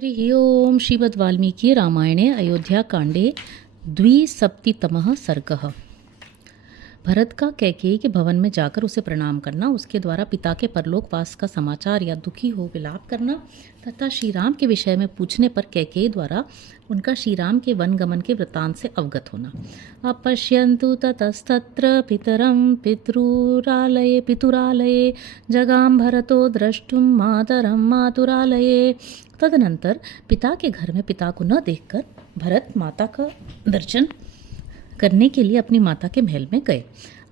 हरिः ओं श्रीमद् वाल्मीकि रामायणे अयोध्याकाण्डे द्विसप्तितमः सर्गः। भरत का कैकेयी के भवन में जाकर उसे प्रणाम करना, उसके द्वारा पिता के परलोकवास का समाचार या दुखी हो विलाप करना तथा श्री राम के विषय में पूछने पर कैकेयी द्वारा उनका श्री राम के वनगमन के वृत्तांत से अवगत होना। अपश्यन्तु ततस्तत्र पितरं पितुरालये जगाम भरतो द्रष्टुम मातरं मातुरालये। तदनंतर पिता के घर में पिता को न देखकर भरत माता का दर्शन करने के लिए अपनी माता के महल में गए।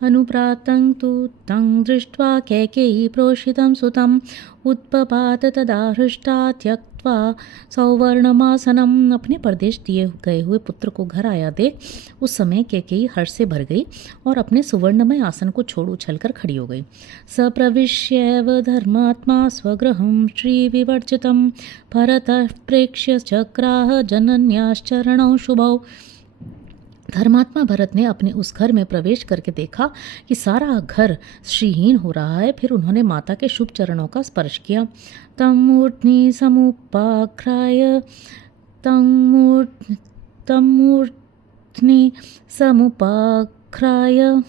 अनुप्रातं तु तं दृष्ट्वा कैकेयी प्रोषितं सुतम् उत्पपात तदा हृष्टा त्यक्त्वा सौवर्णमासनम्। अपने परदेश दिए गए हुए पुत्र को घर आया देख उस समय कैकेयी हर्ष से भर गई और अपने सुवर्णमय आसन को छोड़ उछलकर खड़ी हो गई। स प्रविश्यैव धर्मात्मा स्वगृहं श्रीविवर्जितं भरतः प्रेक्ष्य चक्राह जनन्याश्चरणौ शुभौ। धर्मात्मा भरत ने अपने उस घर में प्रवेश करके देखा कि सारा घर श्रीहीन हो रहा है। फिर उन्होंने माता के शुभ चरणों का स्पर्श किया। तमूर्ध्नि समुपाख्राय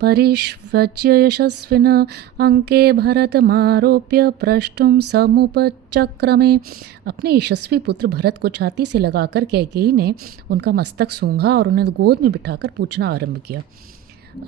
परिष्वज्य यशस्विन अंके भरतमारोप्य प्रष्टुम समुपचक्रमे। अपने यशस्वी पुत्र भरत को छाती से लगाकर कैकेयी ने उनका मस्तक सूंघा और उन्हें गोद में बिठाकर पूछना आरंभ किया।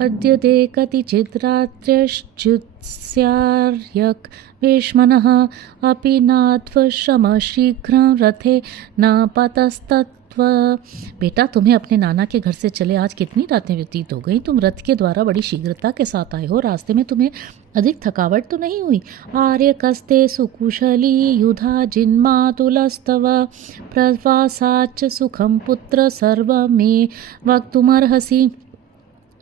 अद्य ते कतिचित् रात्र्यश्च्युत्स्यार्यक वेश्मनः अपि नाध्वश्रम शीघ्रं रथे न पतस्तत्। बेटा, तुम्हें अपने नाना के घर से चले आज कितनी रातें व्यतीत हो गई। तुम रथ के द्वारा बड़ी शीघ्रता के साथ आए हो। रास्ते में तुम्हें अधिक थकावट तो नहीं हुई। आर्य कस्ते सुकुशली युधा जिन्मातुलस्तव प्रवासाच्च सुखम पुत्र सर्वमे वक्तुमर्हसि।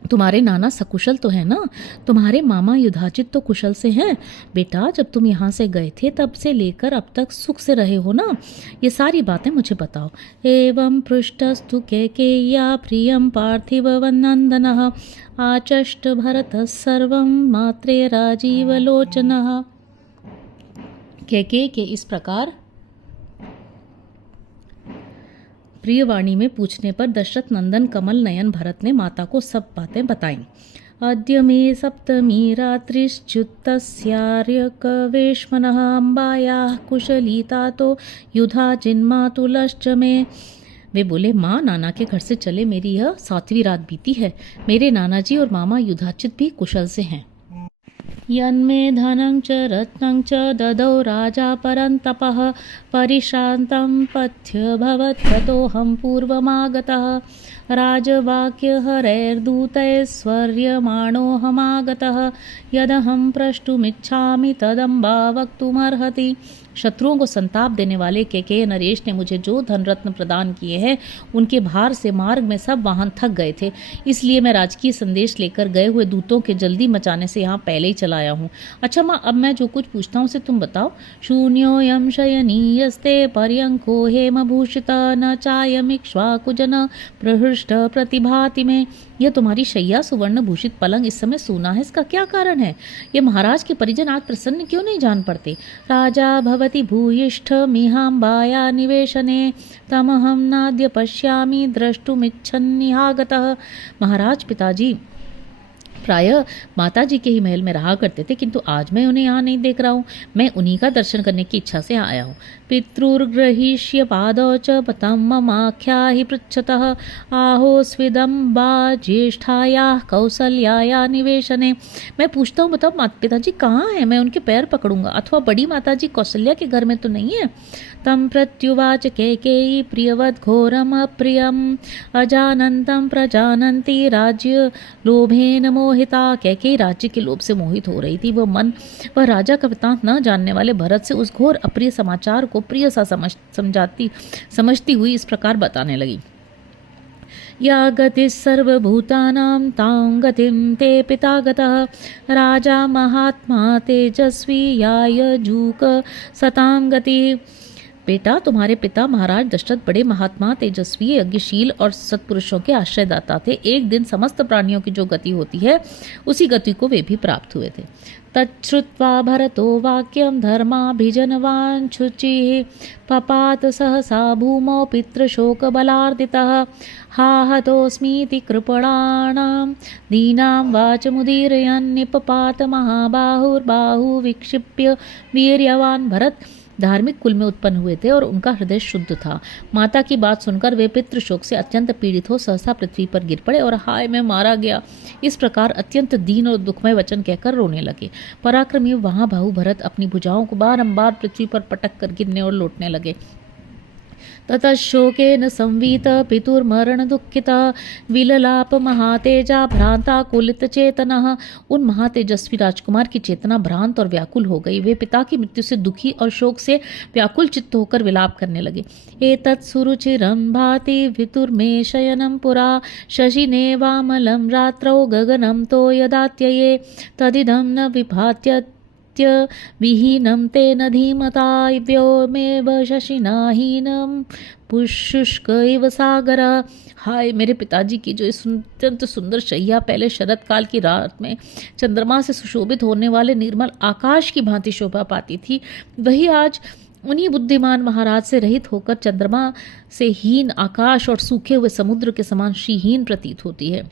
तुम्हारे नाना सकुशल तो है ना? तुम्हारे मामा युधाजित तो कुशल से हैं। बेटा, जब तुम यहाँ से गए थे तब से लेकर अब तक सुख से रहे हो ना? ये सारी बातें मुझे बताओ। एवं पृष्टस्तु कैकेय्या प्रियं पार्थिवनन्दनः आचष्ट भरतः सर्वं मात्रे राजीवलोचनः। कैकेयी के इस प्रकार प्रियवाणी में पूछने पर दशरथ नंदन कमल नयन भरत ने माता को सब बातें बताईं। अद्य मे सप्तमी रात्रिश्च्युतस्यार्यकवेश्मनः अम्बायाः कुशलीता तो युधा जिन्मातुलश्च मे। वे बोले, माँ, नाना के घर से चले मेरी यह 7वीं रात बीती है। मेरे नाना जी और मामा युधाचित भी कुशल से हैं। यन्मे धनं च रत्नं च ददौ राजा परन्तपः परिश्रान्तं पथ्य भवत्ततोऽहं पूर्वमागतः राजवाक्यहरैर्दूतैस्वर्यमाणोऽहमागतः यदहं प्रष्टुमिच्छामि तदम्बा वक्तुमर्हति। शत्रुओं को संताप देने वाले कैकेयी नरेश ने मुझे जो धन रत्न प्रदान किए हैं उनके भार से मार्ग में सब वाहन थक गए थे। इसलिए मैं राजकीय संदेश लेकर गए हुए दूतों के जल्दी मचाने से यहाँ पहले ही चला आया हूँ। अच्छा माँ, अब मैं जो कुछ पूछता हूँ उसे तुम बताओ। शून्योऽयं शयनीयस्ते पर्यंको हेमभूषिता न चायमिक्ष्वाकुजन प्रहृष्ट प्रतिभाति में। यह तुम्हारी शैया सुवर्ण भूषित पलंग इस समय सूना है, इसका क्या कारण है? ये महाराज के परिजन आज प्रसन्न क्यों नहीं जान पड़ते? राजा भवति भूयिष्ठ मिहाम्बाया निवेशने तमहं नाद्य पश्यामि द्रष्टुमिच्छन्निहागतः। महाराज पिताजी प्रायः माता जी के ही महल में रहा करते थे, किंतु आज मैं उन्हें यहाँ नहीं देख रहा हूँ। मैं उन्हीं का दर्शन करने की इच्छा से आया हूँ। पितृर्गृहीष्य पादौ च पतं ममाख्या हि पृच्छतः आहो स्विदम्बा ज्येष्ठायाः कौसल्याया निवेशने। मैं पूछता हूँ, बताओ पिताजी कहाँ हैं? मैं उनके पैर पकड़ूंगा। अथवा बड़ी माता जी कौशल्या के घर में तो नहीं है? तम प्रत्युवाच कैकेयी प्रियवद् घोरम अप्रियम अजानन्तं प्रजानन्ति राज्य लोभेन मोहिता। कैकेयी राज्य के लोभ से मोहित हो रही थी। वह राजा का वृत्तांत न जानने वाले भरत से उस घोर अप्रिय समाचार को प्रिय सा समझती हुई इस प्रकार बताने लगी। या गतिः सर्वभूतानां तां गतिं ते पिता गतः राजा महात्मा तेजस्वी यायजूक सतां गतिः। बेटा, तुम्हारे पिता महाराज दशरथ बड़े महात्मा, तेजस्वी, यज्ञशील और सत्पुरुषों के आश्रयदाता थे। एक दिन समस्त प्राणियों की जो गति होती है उसी गति को वे भी प्राप्त हुए थे। तच्छ्रुत्वा भरतो वाक्यं धर्माभिजनवान् शुचिः पपात सहसा भूमौ पितृशोकबलार्दितः हा हतोऽस्मीति कृपणानां दीनां वाचमुदीरयन् निपपात महाबाहुर्बाहु विक्षिप्य वीर्यवान। भरत धार्मिक कुल में उत्पन्न हुए थे और उनका हृदय शुद्ध था। माता की बात सुनकर वे पितृ शोक से अत्यंत पीड़ित हो सहसा पृथ्वी पर गिर पड़े और हाय मैं मारा गया, इस प्रकार अत्यंत दीन और दुखमय वचन कहकर रोने लगे। पराक्रमी वहां बाहु भरत अपनी भुजाओं को बारंबार पृथ्वी पर पटक कर गिरने और लौटने लगे। ततः शोकेन संवीत पितुर्मरण दुःखितः विललाप महातेजा भ्रांता कुलित चेतनः। उन महातेजस्वी राजकुमार की चेतना भ्रांत और व्याकुल हो गई। वे पिता की मृत्यु से दुखी और शोक से व्याकुल चित्त होकर विलाप करने लगे। एतत् सुरुचिरं भाति वितुर्मे शयनं पुरा शशिनेवामलं रात्रौ गगनं तो यदात्यये तदिदं न विभात्य विहीनं तेन धीमता व्योमेव शशिनाहीनं पुष्युष्क इव सागर। हाय मेरे पिताजी की जो इस अत्यंत सुंदर शैया पहले शरद काल की रात में चंद्रमा से सुशोभित होने वाले निर्मल आकाश की भांति शोभा पाती थी, वही आज उन्हीं बुद्धिमान महाराज से रहित होकर चंद्रमा से हीन आकाश और सूखे हुए समुद्र के समान श्रीहीन प्रतीत होती है।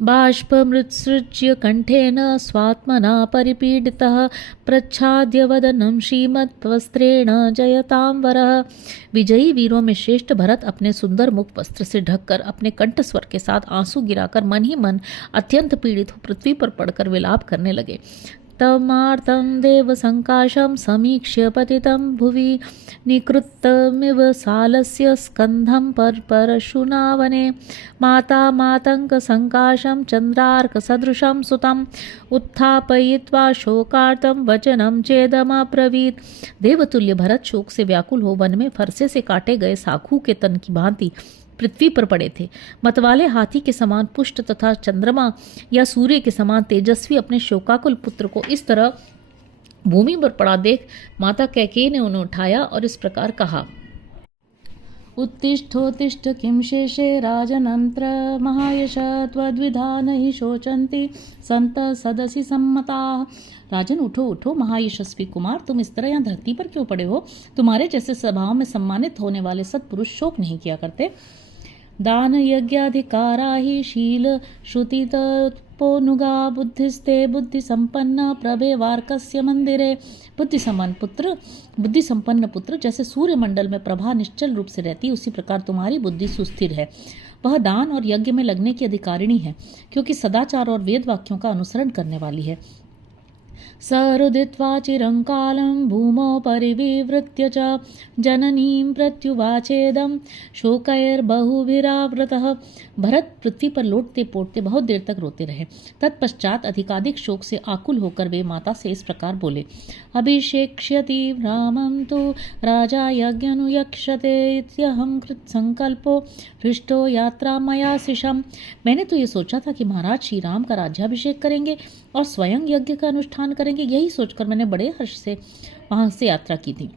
बाष्पमृत्सृज्य कंठेन स्वात्मना परिपीडितः प्रच्छाद्य वदनं श्रीमद्वस्त्रेण जयतां वरः। विजयी वीरों में श्रेष्ठ भरत अपने सुंदर मुख वस्त्र से ढककर अपने कंठ स्वर के साथ आंसू गिराकर मन ही मन अत्यंत पीड़ित हो पृथ्वी पर पड़कर विलाप करने लगे। तमार्तं देव संकाशं समीक्ष्य पतितं भुवि निकृत्तमिव सालस्य स्कन्धं परशुनावने माता मातंक संकाशं चंद्रार्क सदृशं सुतं उत्थापयित्वा शोकार्तं वचनं चेदमब्रवीत्। देवतुल्य भरत शोक से व्याकुल हो वन में फरसे से काटे गए साखू के तन की भांति पृथ्वी पर पड़े थे। मतवाले हाथी के समान पुष्ट तथा चंद्रमा या सूर्य के समान तेजस्वी अपने शोकाकुल पुत्र को इस तरह भूमि पर पड़ा देख माता कैकेयी ने उन्हें उठाया और इस प्रकार कहा। उत्तिष्ठोत्तिष्ठ किं शेषे राजनन्त्र महायश त्वद्विधा नहि शोचन्ति संत सदसि सम्मताः। राजन उठो उठो महायशस्वी कुमार, तुम इस तरह यहाँ धरती पर क्यों पड़े हो? तुम्हारे जैसे स्वभाव में सम्मानित होने वाले सत्पुरुष शोक नहीं किया करते। दान यज्ञाधिकारा ही शील श्रुति तपोनुगा बुद्धिस्ते बुद्धि संपन्न प्रभे वार्कस्य मंदिरे। बुद्धि संपन्न पुत्र जैसे सूर्य मंडल में प्रभा निश्चल रूप से रहती, उसी प्रकार तुम्हारी बुद्धि सुस्थिर है। वह दान और यज्ञ में लगने की अधिकारिणी है, क्योंकि सदाचार और वेद वाक्यों का अनुसरण करने वाली है। सरुदित्वा चिरं कालं भूमौ परिविवृत्य च जननीं प्रत्युवाचेदं शोकैर्बहुभिरावृतः। भरत पृथ्वी पर लोटते पोटते बहुत देर तक रोते रहे। तत्पश्चात अधिकाधिक शोक से आकुल होकर वे माता से इस प्रकार बोले। अभिषेक्ष्यति रामं तु राजा यज्ञनुयक्षते इत्यहं कृत संकल्पो हृष्टो यात्रा मया शिशम। मैंने तो ये सोचा था कि महाराज श्री राम का राज्याभिषेक करेंगे और स्वयं यज्ञ का अनुष्ठान करेंगे, यही सोचकर मैंने बड़े हर्ष से वहां से यात्रा की थी।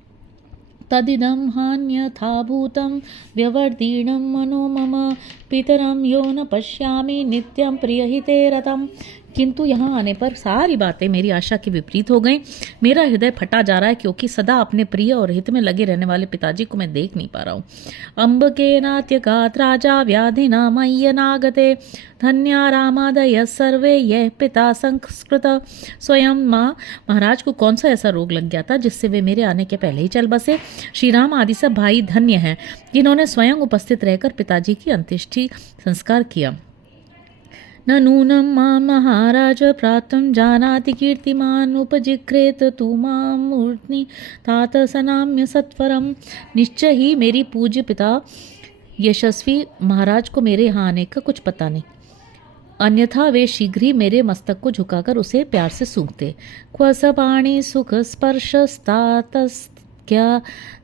तदिदं हान्यथा भूतं व्यवर्धीणं मनो मम पितरं यो न पश्यामि नित्यं प्रियहिते रतम्। किंतु यहाँ आने पर सारी बातें मेरी आशा के विपरीत हो गईं। मेरा हृदय फटा जा रहा है, क्योंकि सदा अपने प्रिय और हित में लगे रहने वाले पिताजी को मैं देख नहीं पा रहा हूँ। अम्ब के नात्यगात राजा व्याधिना मय्यनागते धन्या रामादय सर्वे यह पिता संस्कृत। स्वयं माँ महाराज को कौन सा ऐसा रोग लग गया था जिससे वे मेरे आने के पहले ही चल बसे। श्री राम आदि सब भाई धन्य हैं, जिन्होंने स्वयं उपस्थित रहकर पिताजी की अंत्येष्टि संस्कार किया। न नूनं मां महाराज प्राप्तं जानाति कीर्तिमान् उपजिघ्रेत तु मां मूर्ध्नि तात सनाम्य सत्वरम्। निश्चय ही मेरी पूज्य पिता यशस्वी महाराज को मेरे यहाँ आने का कुछ पता नहीं, अन्यथा वे शीघ्र ही मेरे मस्तक को झुकाकर उसे प्यार से सूंघते। क्व स पाणि सुख स्पर्शस्तातस्या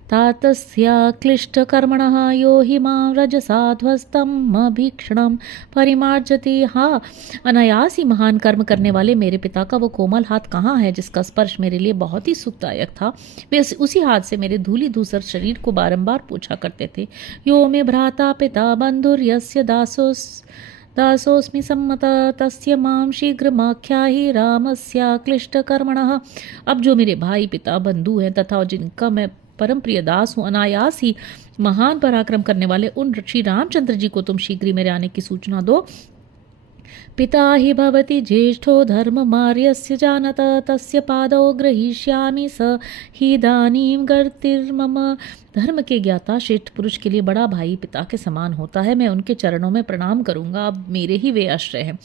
तातस्या क्लिष्ट कर्मणः यो हि मां रजसाध्वस्तं भीक्षणं परिमार्जति। हाँ, अनायास ही महान कर्म करने वाले मेरे पिता का वो कोमल हाथ कहाँ है जिसका स्पर्श मेरे लिए बहुत ही सुखदायक था। वे उसी हाथ से मेरे धूलि धूसर शरीर को बारंबार पूछा करते थे। यो मे भ्राता पिता बंधुर्यस्य दासोऽस्मि सम्मत तस्य मां शीघ्रमाख्याहि रामस्याक्लिष्टकर्मणः। अब जो मेरे भाई पिता बंधु हैं तथा जिनका मैं परम प्रिय दास हूँ, अनायास ही महान पराक्रम करने वाले उन श्री रामचंद्र जी को तुम शीघ्र ही मेरे आने की सूचना दो। पिता हि भवति ज्येष्ठो धर्ममार्यस्य जानत तस्य पादौ ग्रहीष्यामि स हीदानीं गर्तिर्मम। धर्म के ज्ञाता श्रेष्ठ पुरुष के लिए बड़ा भाई पिता के समान होता है। मैं उनके चरणों में प्रणाम करूंगा, अब मेरे ही वे आश्रय हैं।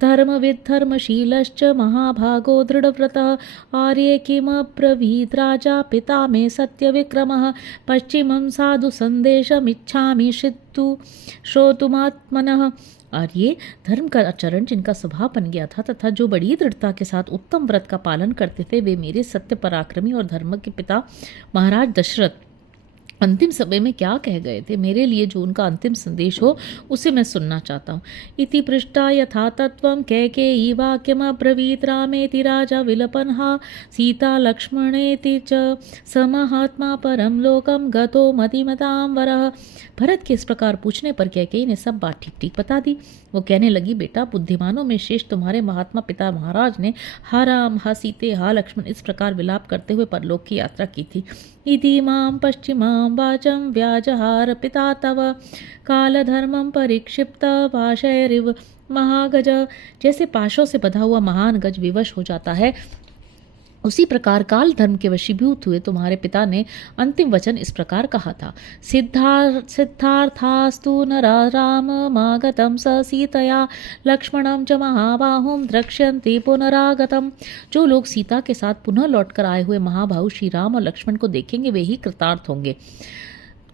धर्मविद् धर्मशीलश्च महाभागो दृढ़व्रतः आर्ये किमब्रवीत् राजा पिता मे सत्यविक्रमः। पश्चिमं साधु संदेशमिच्छामि श्रोतुमात्मनः। और ये धर्म का आचरण जिनका स्वभाव बन गया था तथा जो बड़ी दृढ़ता के साथ उत्तम व्रत का पालन करते थे, वे मेरे सत्य पराक्रमी और धर्म के पिता महाराज दशरथ अंतिम समय में क्या कह गए थे। मेरे लिए जो उनका अंतिम संदेश हो उसे मैं सुनना चाहता हूँ। इति पृष्ठा यथा तत्वं कैकेयी वाक्यमब्रवीत् रामेति राजा विलपन्हा सीता लक्ष्मणेति च स महात्मा परम लोकम गतो मतिमतां वरः। भरत के इस प्रकार पूछने पर कैकेयी ने सब बात ठीक ठीक बता दी। वो कहने लगी, बेटा, बुद्धिमानों में श्रेष्ठ तुम्हारे महात्मा पिता महाराज ने हा राम हा सीते हा लक्ष्मण इस प्रकार विलाप करते हुए परलोक की यात्रा की थी। इति मां पश्चिमां वाचं व्याजहार पिता तव कालधर्मं परिक्षिप्त पाशैरिव महागज। जैसे पाशों से बधा हुआ महान गज विवश हो जाता है, उसी प्रकार काल धर्म के वशीभूत हुए तुम्हारे पिता ने अंतिम वचन इस प्रकार कहा था। सिद्धार्थास्तु नरा राममागतं स सीतया लक्ष्मणं च महाबाहुं द्रक्ष्यन्ति पुनरागतम्। जो लोग सीता के साथ पुनः लौटकर आए हुए महाबाहु श्री राम और लक्ष्मण को देखेंगे वे ही कृतार्थ होंगे।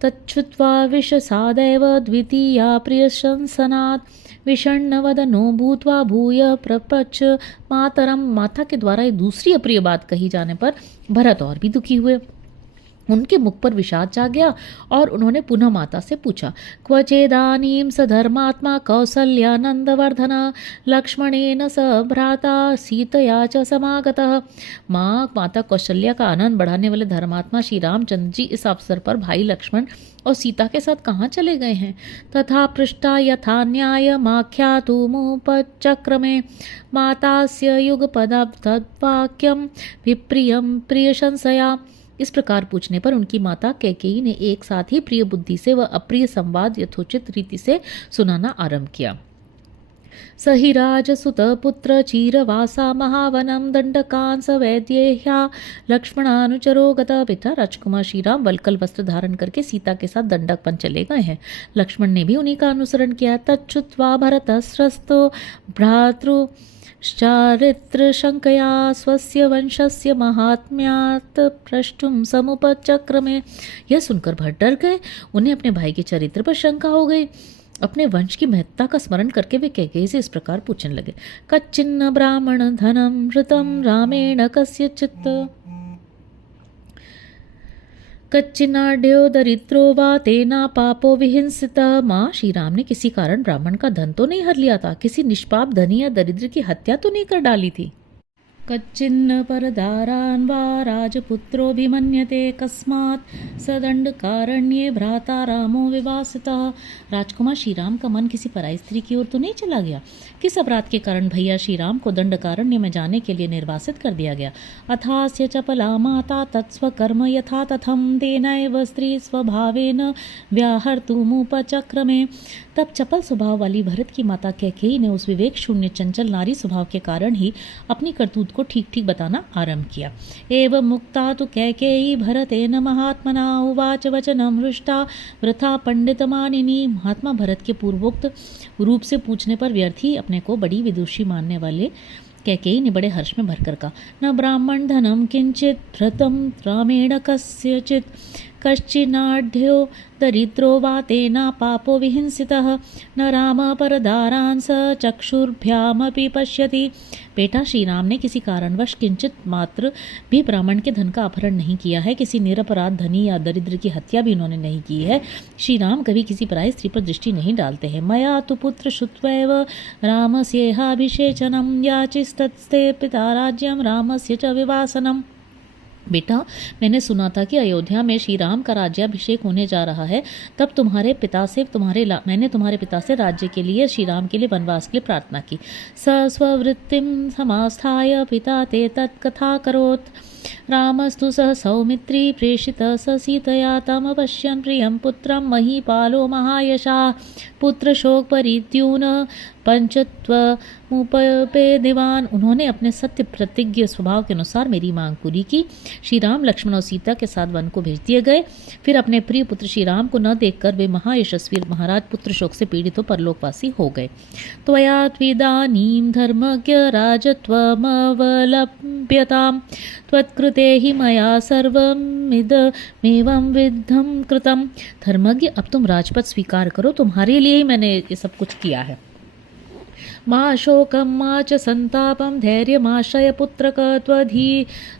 तच्छ्रुत्वा विषसादैव द्वितीया प्रियशंसनात् विषण्णवदनो भूत्वा भूय प्रपच मातरम। माता के द्वारा एक दूसरी अप्रिय बात कही जाने पर भरत और भी दुखी हुए। उनके मुख पर विषाद जा गया और उन्होंने पुनः माता से पूछा, क्वचेदानीं स धर्मात्मा कौसल्यानंदवर्धन लक्ष्मणेन स भ्राता सीतया च समागतः। माता कौशल्या का आनंद बढ़ाने वाले धर्मात्मा श्री रामचंद्र जी इस अवसर पर भाई लक्ष्मण और सीता के साथ कहाँ चले गए हैं। तथा पृष्ठा यथा न्याय माख्यातुमुपचक्रमे मातास्य युगपदवाक्यम विप्रियम प्रियशंसया। इस प्रकार पूछने पर उनकी माता कैकेयी ने एक साथ ही प्रिय बुद्धि से वह अप्रिय संवाद यथोचित रीति से सुनाना आरंभ किया। सहि राजसुत पुत्र चीरवासा महावनम दंडकांस वैद्येह्या लक्ष्मणानुचरो गता। पिता राजकुमार श्री राम वल्कल वस्त्र धारण करके सीता के साथ दंडक वन चले गए हैं। लक्ष्मण ने भी उन्हीं का अनुसरण किया। तच्छ्रुत्वा भरतस्रस्तो भ्रातृ चारित्र शंकया स्वस्य वंशस्य महात्म्यात् प्रष्टुम समुपचक्रमे। यह सुनकर भट्ट डर गए। उन्हें अपने भाई के चरित्र पर शंका हो गई। अपने वंश की महत्ता का स्मरण करके वे कैकेयी से इस प्रकार पूछने लगे, कच्चिन्न ब्राह्मण धनम ऋतम रामेण कस्यचित् कच्चिन्नाढ्यो दरिद्रो वा तेना पापो विहिंसितः। माँ, श्री राम ने किसी कारण ब्राह्मण का धन तो नहीं हर लिया था, किसी निष्पाप धनी या दरिद्र की हत्या तो नहीं कर डाली थी। कच्चिन्न परदारान् वा राजपुत्रोऽभिमन्यते कस्मात् सदंडकारण्ये भ्राता रामो विवासितः। राजकुमार श्री राम का मन किसी पराई स्त्री की ओर तो नहीं चला गया। किस अपराध के कारण भैया श्री राम को दंडकारण्य में जाने के लिए निर्वासित कर दिया गया। अथास्य चपला माता तत्स्वकर्म यथा तथम तेनैव स्त्री स्वभावेन व्याहर्तुमुपचक्रमे। तब चपल स्वभाव वाली भरत की माता कैकेयी ने उस विवेक शून्य चंचल नारी स्वभाव के कारण ही अपनी करतूत को ठीक ठीक बताना आरंभ किया। एवं मुक्ता तो कैकेयी भरतेन महात्मना उवाच वचनम हृष्टा वृथा पंडितमानिनी। महात्मा भरत के पूर्वोक्त रूप से पूछने पर व्यर्थ ही अपने को बड़ी विदुषी मानने वाले कैकेयी ने बड़े हर्ष में भरकर कहा, न ब्राह्मण धनम किंचित भृतम रामेण कस्यचित् कश्चिन्नाढ्यो दरिद्रो वा तेना पापो विहिंसितः न राम परदारान् स चक्षुर्भ्यामपि पश्यति। बेटा, श्री राम ने किसी कारणवश किंचित मात्र भी ब्राह्मण के धन का अपहरण नहीं किया है। किसी निरपराध धनी या दरिद्र की हत्या भी उन्होंने नहीं की है। श्री राम कभी किसी पराई स्त्री पर दृष्टि नहीं डालते हैं। मया तु पुत्र श्रुत्वैव रामस्येहाभिषेचनं याचिस्तत्स्ते पिता राज्यं रामस्य च विवासनम्। बेटा, मैंने सुना था कि अयोध्या में श्री राम का राज्याभिषेक होने जा रहा है। तब मैंने तुम्हारे पिता से राज्य के लिए, श्री राम के लिए, वनवास के लिए प्रार्थना की। स स्ववृत्तिं समास्थाय पिता ते तत्कथा करोत्। रामस्तु सह सौमित्री प्रेषितः स सीतया तमपश्यन् प्रियं पुत्रं महीपालो महायशः। पुत्रशोक परित्यून पंचत्वमुपपेदिवान। उन्होंने अपने सत्य प्रतिज्ञ स्वभाव के अनुसार मेरी मांग पूरी की। श्री राम, लक्ष्मण और सीता के साथ वन को भेज दिए गए। फिर अपने प्रिय पुत्र श्री राम को न देखकर वे महायशस्वी महाराज पुत्र शोक से पीड़ित हो परलोकवासी हो गए। त्वया त्विदानीं धर्मज्ञ राजत्वमवलम्ब्यताम् त्वत्कृते हि मया सर्वमिदमेवं विद्धं कृतम्। धर्मज्ञ, अब तुम राजपद स्वीकार करो, तुम्हारे लिए ही मैंने ये सब कुछ किया है। मा शोकं मा च संतापं धैर्यमाश्रय पुत्रक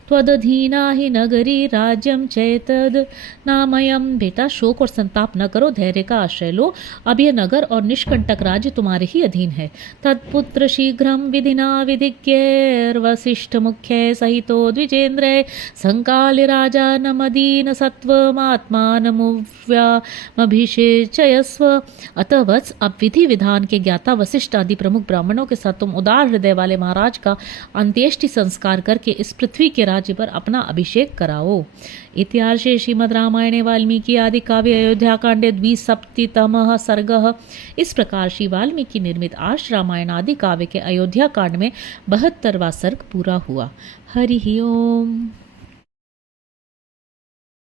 त्वदधीना हि नगरी राज्यं चैतद नामयम्। बेटा, शोक और संताप न करो, धैर्य का आश्रय लो। अब यह नगर और निष्कंटक राज्य तुम्हारे ही अधीन है। तत्पुत्र शीघ्रं विधिना विधिज्ञैर्वसिष्ठ मुख्य सहितो द्विजेन्द्र संकाल्य राजा नमदीन सत्वमात्मानमुव्यामभिषेचयस्व। अतः वत्स, अब विधि विधान के ज्ञाता वशिष्ठ आदि प्रमुख ब्राह्मणों के साथ तुम उदार हृदय वाले महाराज का अंत्येष्टि संस्कार करके इस पृथ्वी के राज्य पर अपना अभिषेक कराओ। इतिहासे श्रीमद् रामायणे वाल्मीकि आदि काव्य अयोध्या कांडे 270तमः सर्गः। इस प्रकार श्री वाल्मीकि निर्मित आर्ष रामायण आदि काव्य के अयोध्या कांड में 72वां सर्ग पूरा हुआ। हरि ओम।